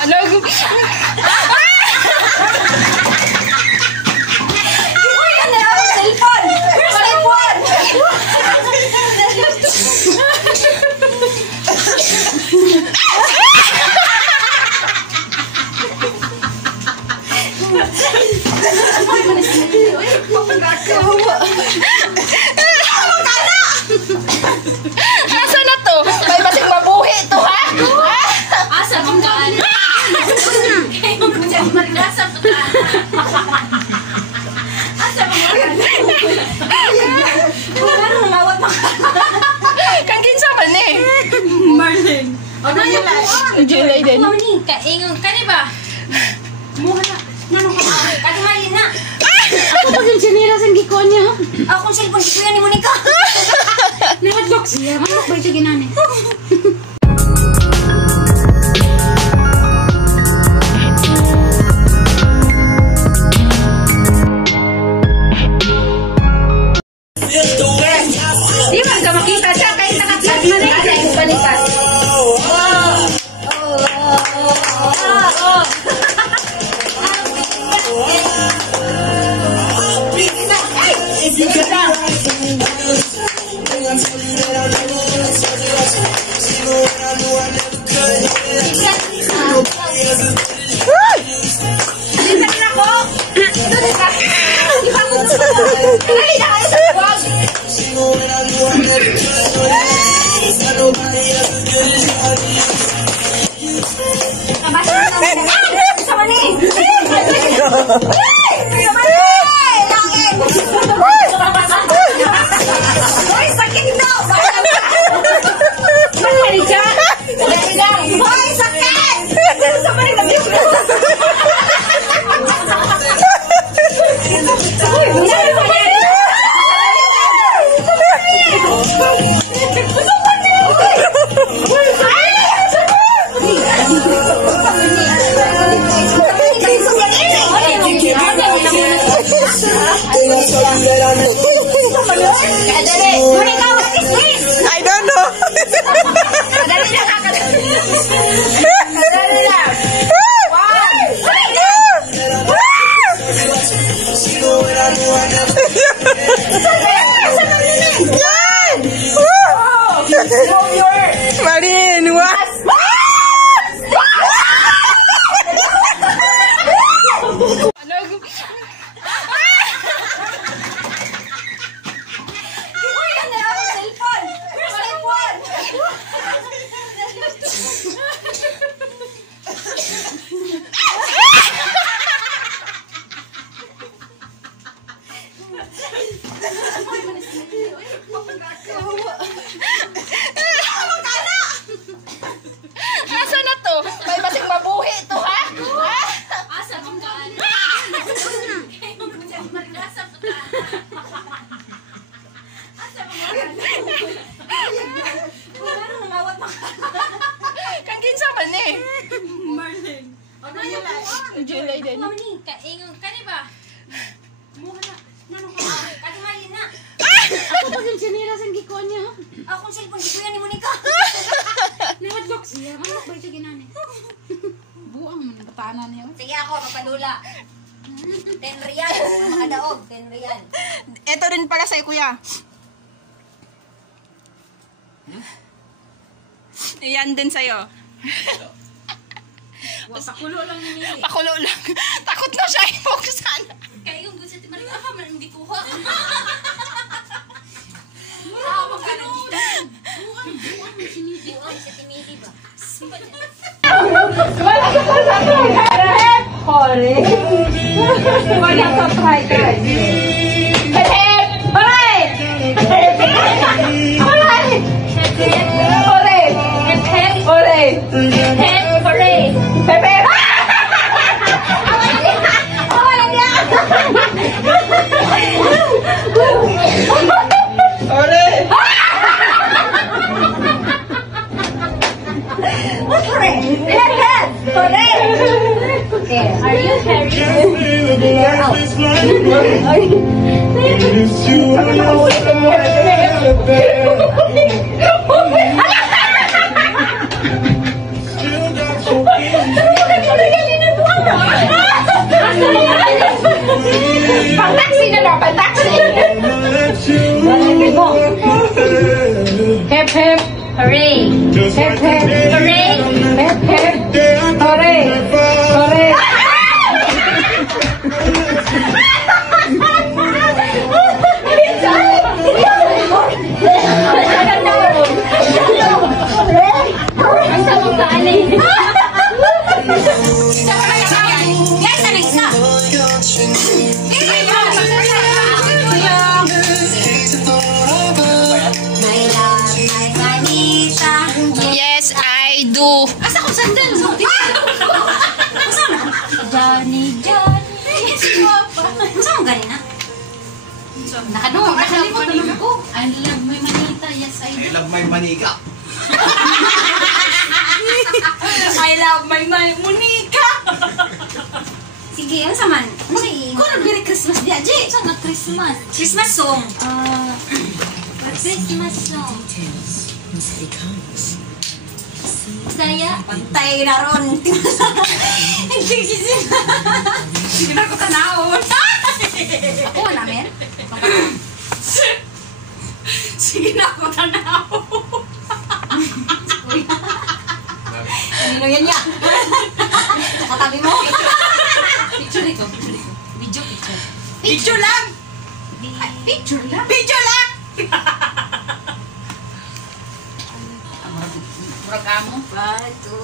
Ano? Asa na to? May basig mabuhi to, ha? Asa kung kaan? Asa kung kaan? Kang kinsa man eh. Marlin. Ano yung July din. Mami, kaingon ka ba? Muha na. Nanong ka? Kati Marlin na. Ako pag yung sinira sa gikon niya. Akong cellphone ko yan ni Monica. Namadlock siya. Ano ba ito ginani? Di ba ka makita siya kahit nakatlat man eh. Kasi yung panipas. I don't know. Marin, what? Asa na to? May basig mabuhi to, ha? Asa kung kaan? Asa kung kaan? Kang kinsa man eh. Marlin. Ano yung July din. Mami, kaingon ka ba? Muha na. Nanong ka? Kati Marlin na. Ako pag yung sinira sa gikon niya. Akong cellphone ko yan ni Monica. Namadlock siya. Ano ba ito ginani? Buang man ang katanan niya. Sige ako, mapadula. 10 real. Makadaog, 10 real. Ito rin pala sa'yo, kuya. Yan din sa'yo. Pakulo lang ni Pakulo lang. Takot na siya ibuksan. Kaya yung gusto natin Monica, man hindi kuha. Tawag ka na dito. Buang si Timidi ba? Are you carrying? You're out. Are you? Nakalimot naman ko. I love my manita. Yes, I do. I love my manika. I love my Monica. Sige, ano saman? Kung nag-Merry Christmas di Aji. Saan na Christmas? Christmas song. Christmas song. Saya. Pantay na ron. Sige na ako tanawon. Ako, namin? Sige na ako tanawon. Nino yan niya. Katabi mo. Picture ito. Video picture. Picture lang. Picture lang. Picture lang. Murag amo. 1, 2,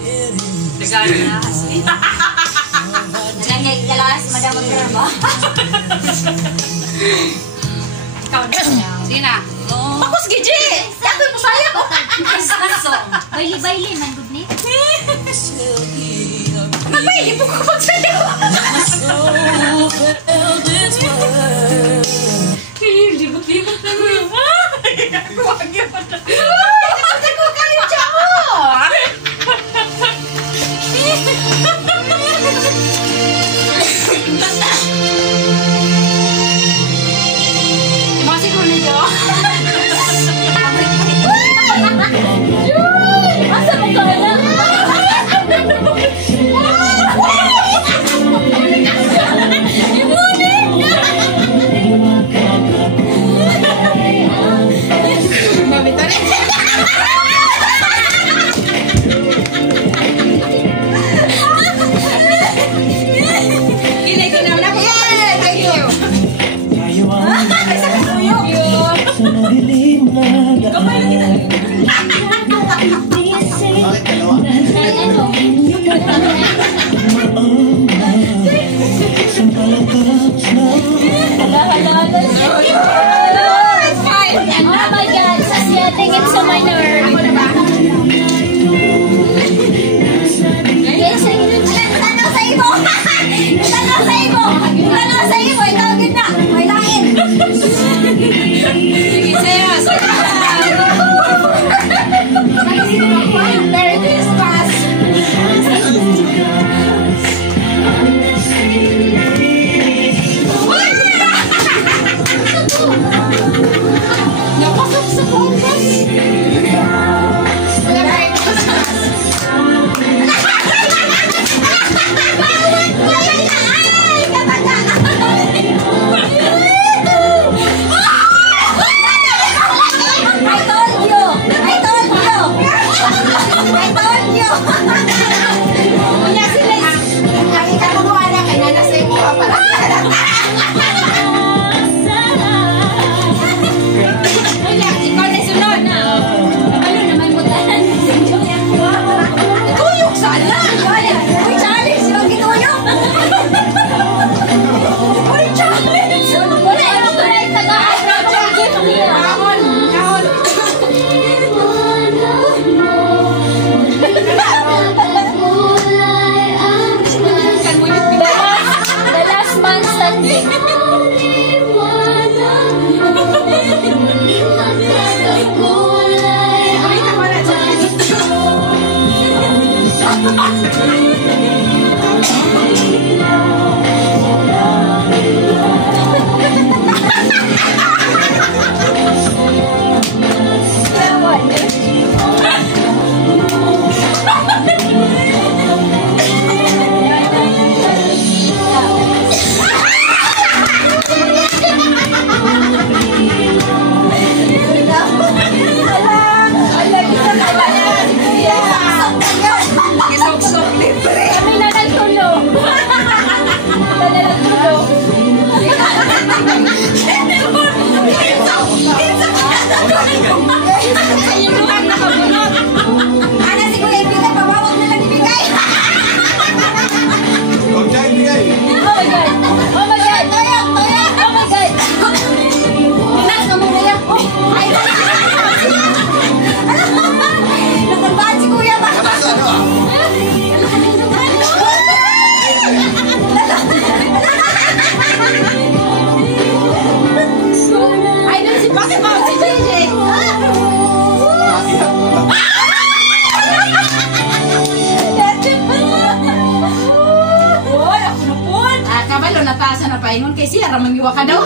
3. Regalo na. Nalang niya ikalas, madam magkaraba. Ikaw na. Sige na. Bakos, Gigi! Yakoy mo sayo! Christmas song. Baili-baili man gud ni. Magpaili po ko magsayo! Libot-libot na mo yun. Huwag yun. Ipagay ko kayo siya mo! Mga siguro nito. Asa mo ka na? Bakit dalawa? Oh my God, sasyating it sa minor. Yes, Tanong sa ibo! Tanong sa ibo! Tanong sa ibo! Ikaw ganda! May lain! Sige, Sarah. Merry Christmas! Napasok sa podcast. Merry Christmas! Ay! Kabata! I told you! I told you! I told you! Kuya sila ang ikakuha na kay Nana sa iyo para Kuya, ikaw na sunod. Ano naman mo tahan? tuyok sana! Uy, challenge! Yung gituyok! Uy, challenge! wala yung kulay taga-araw. Kahon. Kahon. Kan mo yung The last man standing. Kisok-sok. paingon kay siya, ramang iwa ka daw.